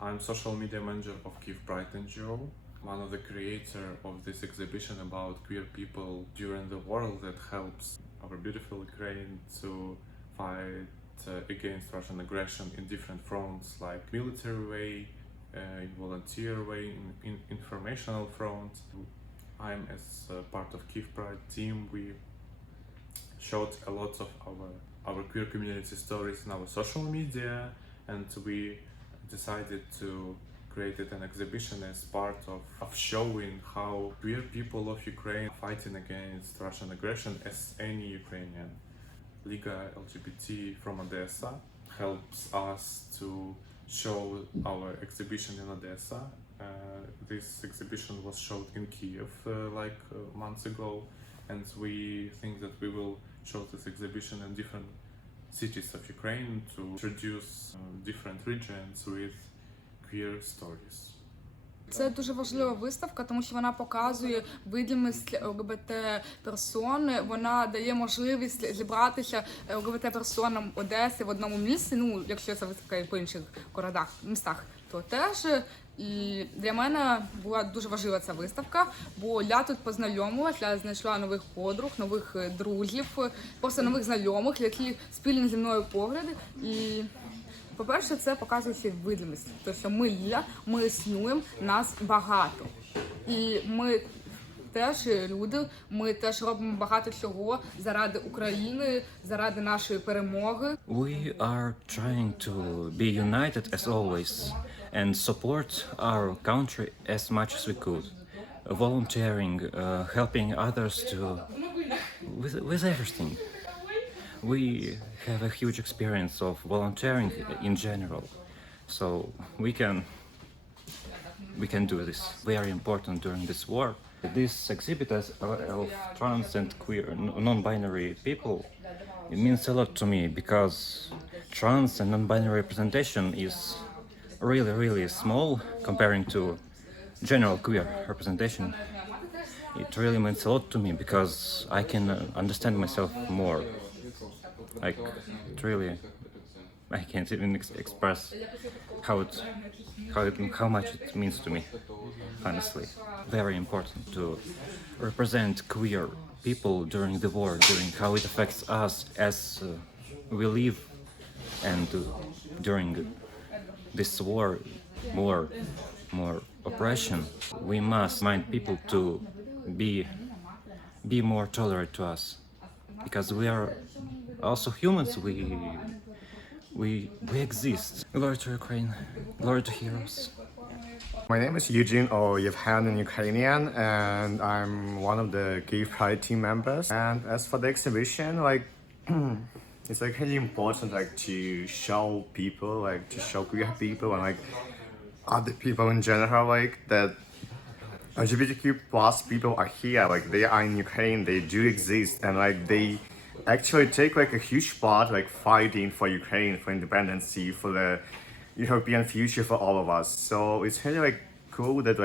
I'm social media manager of KyivPride NGO, one of the creators of this exhibition about queer people during the war that helps our beautiful Ukraine to fight against Russian aggression in different fronts, like military way, in volunteer way, in informational front. I'm as part of KyivPride team. We showed a lot of our queer community stories in our social media, and we decided to create an exhibition as part of showing how queer people of Ukraine are fighting against Russian aggression as any Ukrainian. LIGA LGBT from Odesa helps us to show our exhibition in Odesa. This exhibition was showed in Kyiv months ago, and we think that we will show this exhibition in different cities of Ukraine to introduce different regions with queer stories. Це дуже важлива виставка, тому що вона показує видимість ЛГБТ-персон, вона дає можливість зібратися ЛГБТ-персонам Одеси в одному місці, ну, якщо це виставка по інших городах, містах, то теж. І для мене була дуже важлива ця виставка, бо я тут познайомилася, я знайшла нових подруг, нових друзів, просто нових знайомих, які спільні зі мною погляди. І по-перше, це показує ще видимість, тому що ми існуємо, нас багато. І ми теж люди, ми теж робимо багато чого заради України, заради нашої перемоги. We are trying to be united as always and support our country as much as we could. Volunteering, helping others with everything. We have a huge experience of volunteering in general, so we can do this. Very important during this war. This exhibit of trans and queer, non-binary people, it means a lot to me because trans and non-binary representation is really small comparing to general queer representation. It really means a lot to me because I can understand myself more. Like, it really, I can't even express how much it means to me, honestly. Very important to represent queer people during the war, during how it affects us as we live, and during this war, more oppression. We must remind people to be more tolerant to us, because we are also humans. We exist. Glory to Ukraine, glory to heroes. My name is Eugene, or Yevhen in Ukrainian, and I'm one of the KyivPride team members. And as for the exhibition, it's really important to show people, to show queer people and other people in general, that LGBTQ plus people are here, they are in Ukraine, they do exist, and they actually take a huge part fighting for Ukraine, for independence, for the European future for all of us. So it's really cool that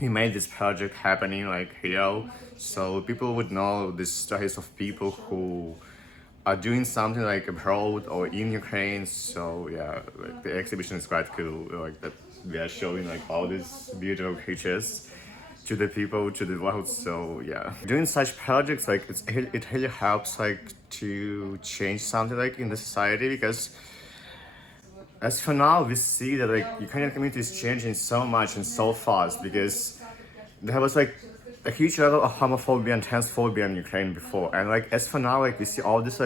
we made this project happening here, so people would know the stories of people who are doing something abroad or in Ukraine. So yeah, the exhibition is quite cool, that we are showing all these beautiful pictures to the people, to the world. So yeah, doing such projects it really helps to change something in the society, because as for now we see that Ukrainian community is changing so much and so fast, because there was a huge level of homophobia and transphobia in Ukraine before, and as for now we see all this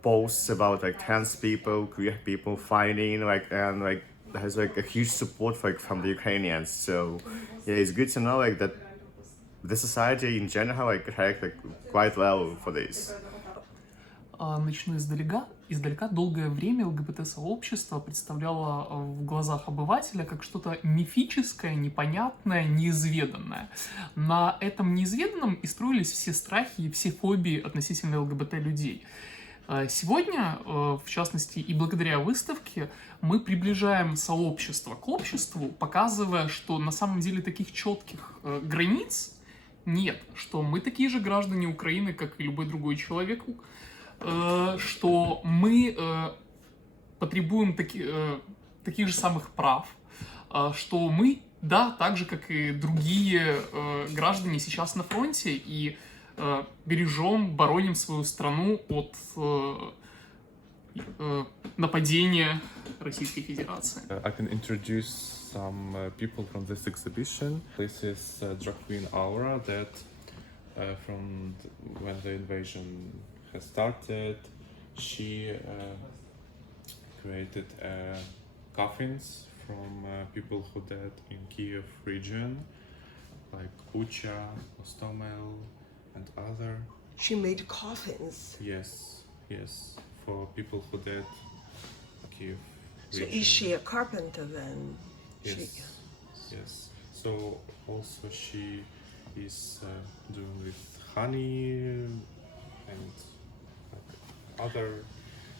posts about trans people, queer people fighting, and there's a huge support from the Ukrainians. So yeah, it's good to know that the society in general react quite well for this. Начну издалека. Долгое время ЛГБТ-сообщество представляло в глазах обывателя как что-то мифическое, непонятное, неизведанное. На этом неизведанном и строились все страхи и все фобии относительно ЛГБТ-людей. Сегодня, в частности, и благодаря выставке, мы приближаем сообщество к обществу, показывая, что на самом деле таких четких границ нет, что мы такие же граждане Украины, как и любой другой человек, что мы потребуем таких же самых прав, что мы, да, так же, как и другие граждане сейчас на фронте, и бережем, бороним свою страну от нападения Российской Федерации. I can introduce some people from this exhibition. This is drag queen Aura that when the invasion has started, she created coffins from people who died in Kyiv region, like Bucha, Ostomel, and other. She made coffins. Yes, for people who died in Kyiv So region. is she a carpenter then? Yes. So also she is doing with honey and other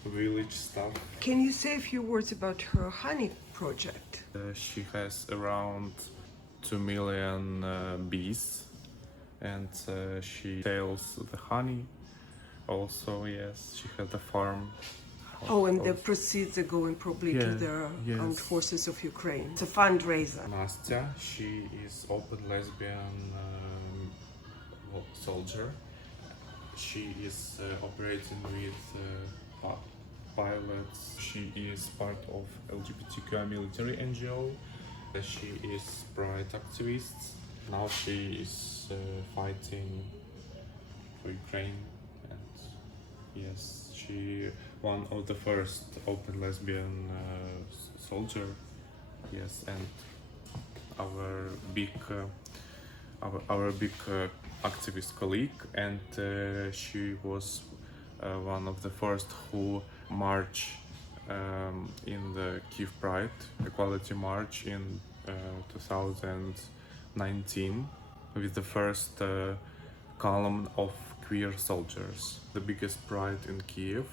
village stuff. Can you say a few words about her honey project? She has around 2 million bees, and she sells the honey. Also, yes, she has a farm. Oh, and the proceeds are going probably to the armed forces of Ukraine. It's a fundraiser. Nastya, she is open lesbian soldier. She is operating with pilots. She is part of LGBTQ military NGO. She is pride activist. Now she is fighting for Ukraine, and yes, she one of the first open lesbian soldier. Yes, and our big activist colleague, and she was one of the first who marched in the KyivPride Equality March in 2019 with the first column of queer soldiers, the biggest pride in Kyiv.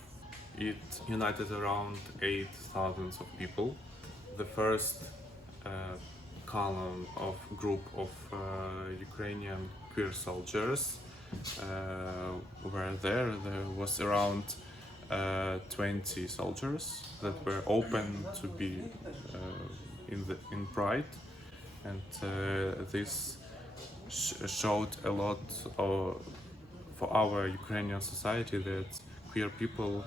It united around 8,000 of people. The first column of group of Ukrainian queer soldiers were there. There was around 20 soldiers that were open to be in Pride, and this showed a lot for our Ukrainian society that queer people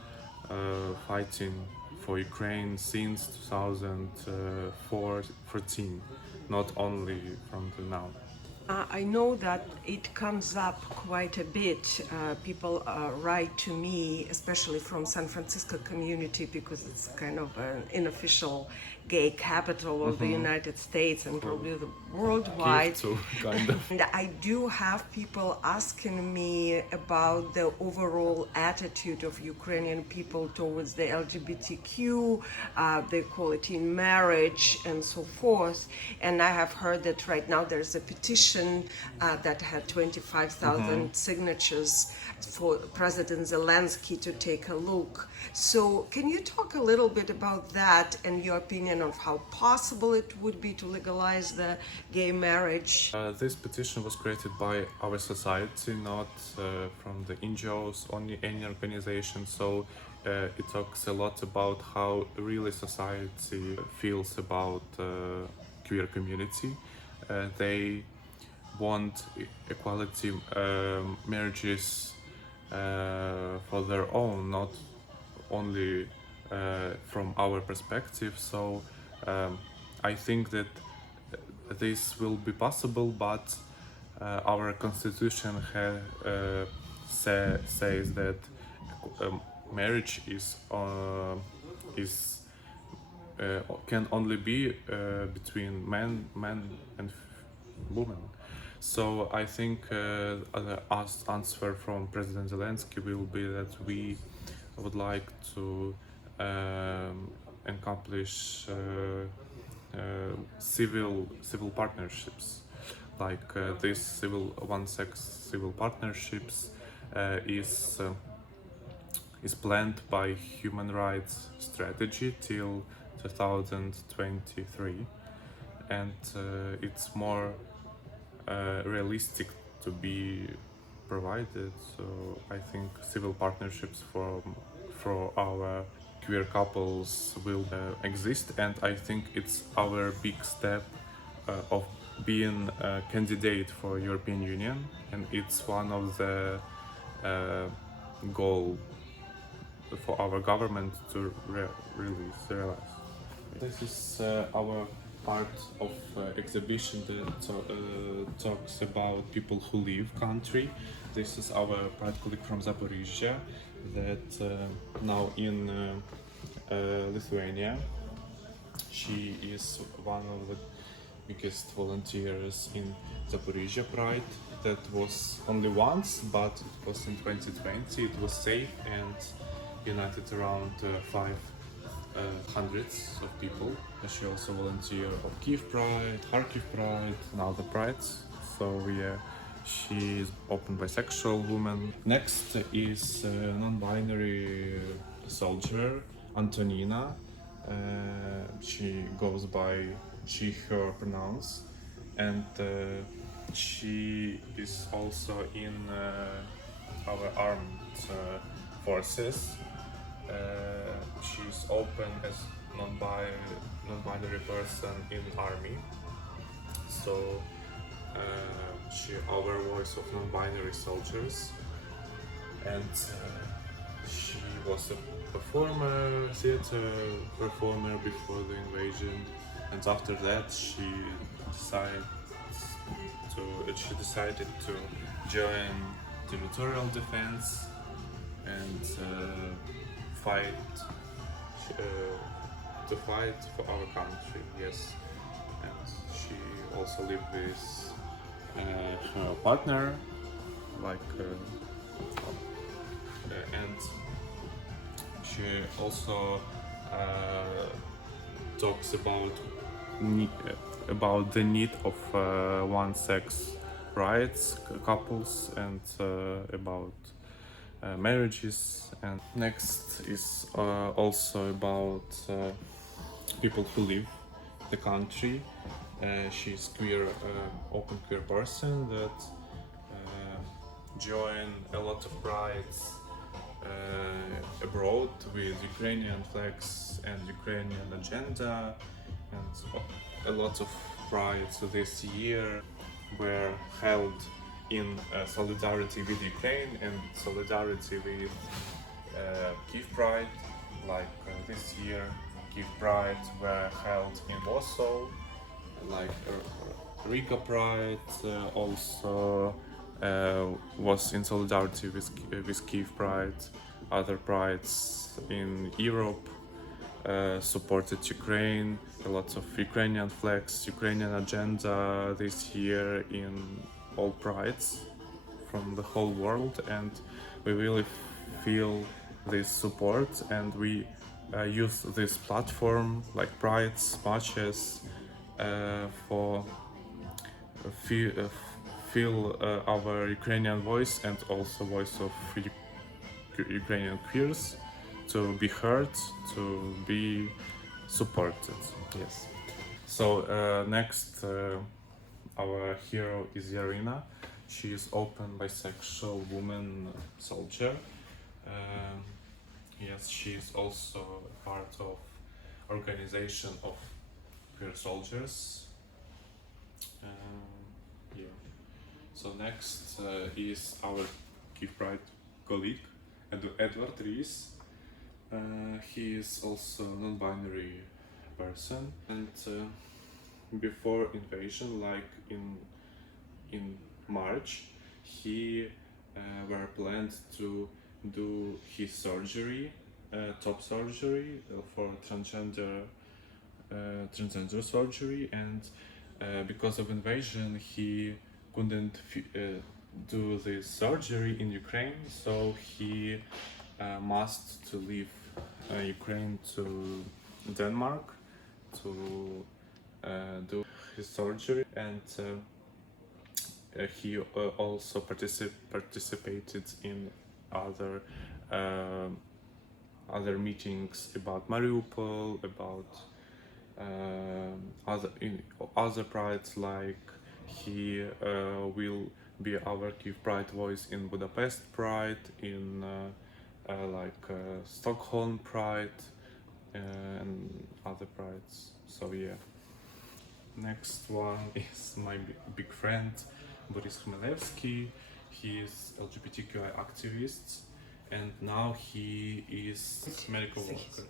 fighting for Ukraine since 2014, not only from the now. I know that it comes up quite a bit. People write to me, especially from San Francisco community, because it's kind of an unofficial gay capital of the United States and probably the worldwide. Kyiv too, kind of. And I do have people asking me about the overall attitude of Ukrainian people towards the LGBTQ, the equality in marriage, and so forth. And I have heard that right now there's a petition that had 25,000 signatures for President Zelensky to take a look. So can you talk a little bit about that and your opinion of how possible it would be to legalize the gay marriage? This petition was created by our society, not from the NGOs, only any organization. So it talks a lot about how really society feels about queer community. They want equality marriages for their own, not only from our perspective. So I think that this will be possible, but our constitution says that marriage can only be between man and woman. So I think the answer from President Zelensky will be that we would like to accomplish civil partnerships, like this one-sex civil partnerships is planned by human rights strategy till 2023, and it's more realistic to be provided. So I think civil partnerships for our queer couples will exist, and I think it's our big step of being a candidate for European Union, and it's one of the goal for our government to realize. This is our part of exhibition that talks about people who leave country. This is our pride colleague from Zaporizhia that now in Lithuania. She is one of the biggest volunteers in Zaporizhia Pride. That was only once, but it was in 2020. It was safe and united around 500 of people. She also volunteered of Kyiv Pride, Kharkiv Pride, and other prides. So yeah, she is open bisexual woman. Next is non-binary soldier Antonina. She goes by she, her pronouns, and she is also in our armed forces. She's open as non-binary person in army, so she our voice of non-binary soldiers, and she was a performer, theater performer before the invasion, and after that she decided to join territorial defense and fight for our country. Yes, and she also lived with her partner, and she also talks about the need of one-sex rights, couples, and about marriages. And next is also about people who leave the country. She's queer, open queer person that join a lot of prides abroad with Ukrainian flags and Ukrainian agenda, and a lot of prides this year were held in solidarity with Ukraine and solidarity with KyivPride. Like this year, KyivPride were held in Warsaw, like Riga Pride also was in solidarity with KyivPride. Other prides in Europe supported Ukraine. A lot of Ukrainian flags, Ukrainian agenda this year in all prides from the whole world, and we really feel this support, and we use this platform like prides, marches for feel our Ukrainian voice and also voice of Ukrainian queers to be heard, to be supported. Yes. So next, our hero is Yarina. She is open bisexual woman soldier. Yes, she is also part of organization of queer soldiers. Yeah. So next is our KyivPride colleague, Edward Rees. He is also non-binary person, and before invasion, like in March, he were planned to do his surgery, top surgery for transgender surgery, and because of invasion, he couldn't do the surgery in Ukraine, so he must to leave Ukraine to Denmark to do his surgery, and he also participated in other meetings about Mariupol, about other prides, like he will be our KyivPride voice in Budapest Pride, in Stockholm Pride, and other prides. So yeah. Next one is my big friend Boris Khmelevsky. He is LGBTQI activist, and now he is medical worker.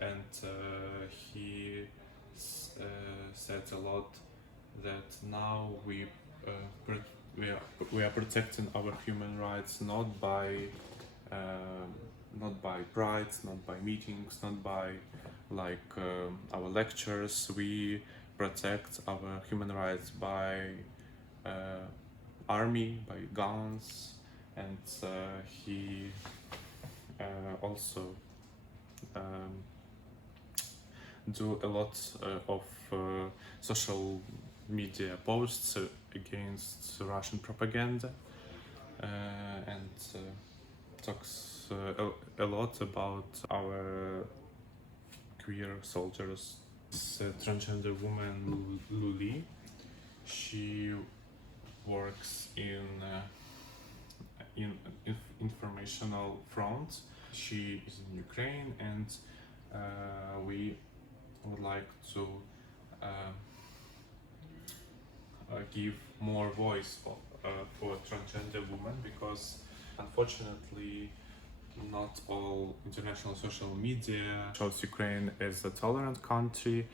And he said a lot that now we are protecting our human rights not by prides, not by meetings, not by our lectures. We protect our human rights by army, by guns, and he also do a lot of social media posts against Russian propaganda and talks a lot about our queer soldiers. This transgender woman Luli, she works in informational front. She is in Ukraine, and we would like to give more voice for transgender women, because unfortunately not all international social media shows Ukraine as a tolerant country.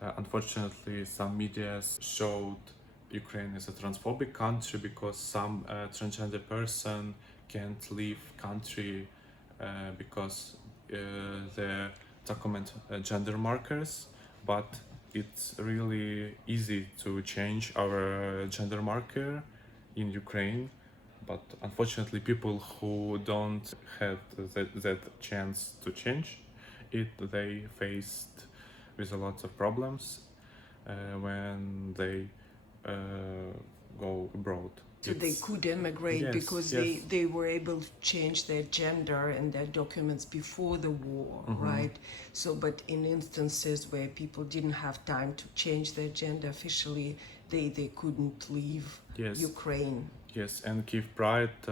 Unfortunately, some media showed Ukraine as a transphobic country because some transgender person can't leave country because they document gender markers, but it's really easy to change our gender marker in Ukraine. But unfortunately, people who don't have that chance to change it, they faced with a lot of problems when they go abroad. So they could emigrate because they were able to change their gender and their documents before the war, right? So, but in instances where people didn't have time to change their gender officially, they couldn't leave Ukraine. Yes, and KyivPride,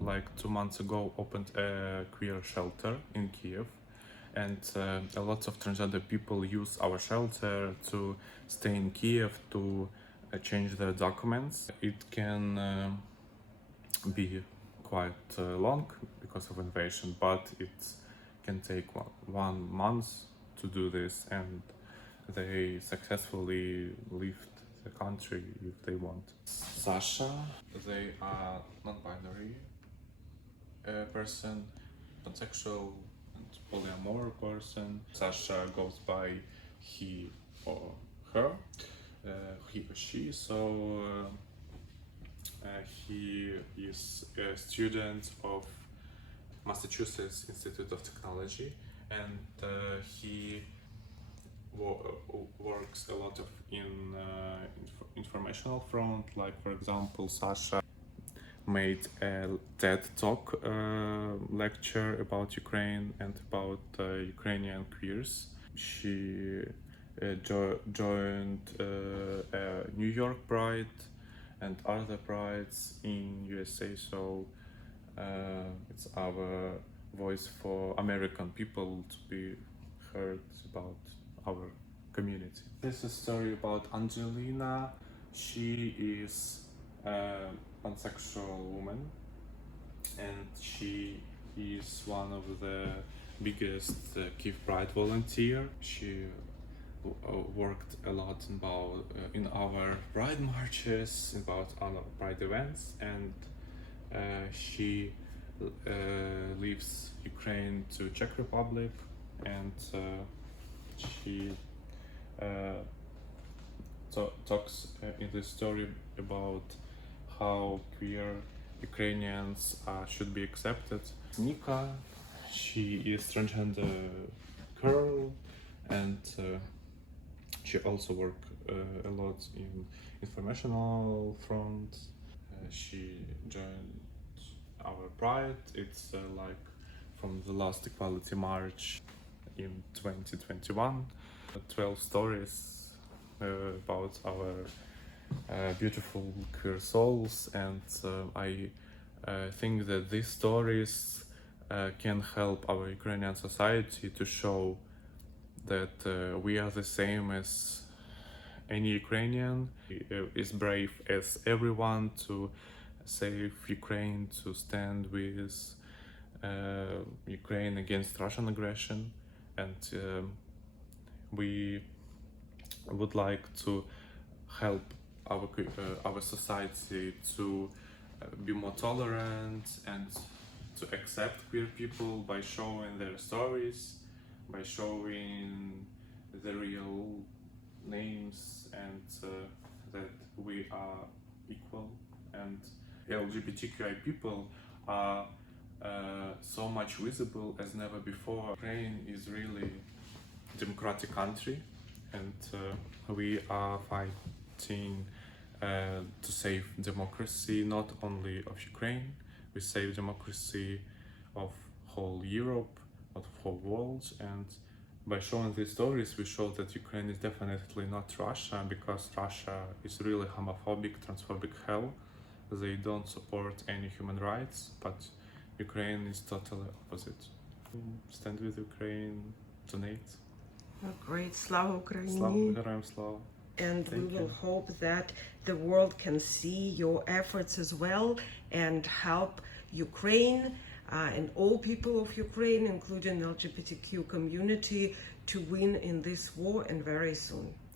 like 2 months ago, opened a queer shelter in Kyiv, and a lot of transgender people use our shelter to stay in Kyiv to change their documents. It can be quite long because of invasion, but it can take 1 month to do this, and they successfully left the country if they want. Sasha, they are non-binary person, pansexual and polyamorous person. Sasha goes by he or her, he or she, so he is a student of Massachusetts Institute of Technology, and he works a lot of in informational front. Like, for example, Sasha made a TED Talk lecture about Ukraine and about Ukrainian queers. She joined New York Pride and other prides in USA, so it's our voice for American people to be heard about our community. This is a story about Angelina. She is a pansexual woman, and she is one of the biggest KyivPride volunteer. She worked a lot about in our Pride marches, about our Pride events, and she leaves Ukraine to Czech Republic, and she talks in this story about how queer Ukrainians should be accepted. Nika, she is transgender girl, and she also works a lot in informational front. She joined our Pride. It's like from the last Equality March in 2021. 12 stories about our beautiful queer souls, and I think that these stories can help our Ukrainian society to show that we are the same as any Ukrainian, is brave as everyone to save Ukraine, to stand with Ukraine against Russian aggression, and we would like to help our society to be more tolerant and to accept queer people by showing their stories, by showing the real names, and that we are equal, and LGBTQI people are so much visible as never before. Ukraine is really a democratic country, and we are fighting to save democracy not only of Ukraine, we save democracy of whole Europe, of whole world, and by showing these stories we show that Ukraine is definitely not Russia, because Russia is really homophobic, transphobic hell. They don't support any human rights, but Ukraine is totally opposite. Stand with Ukraine, donate. Oh, great. Slava Ukraini. Slava, героям слава. And we Thank will you. hope that the world can see your efforts as well and help Ukraine and all people of Ukraine, including LGBTQ community, to win in this war, and very soon.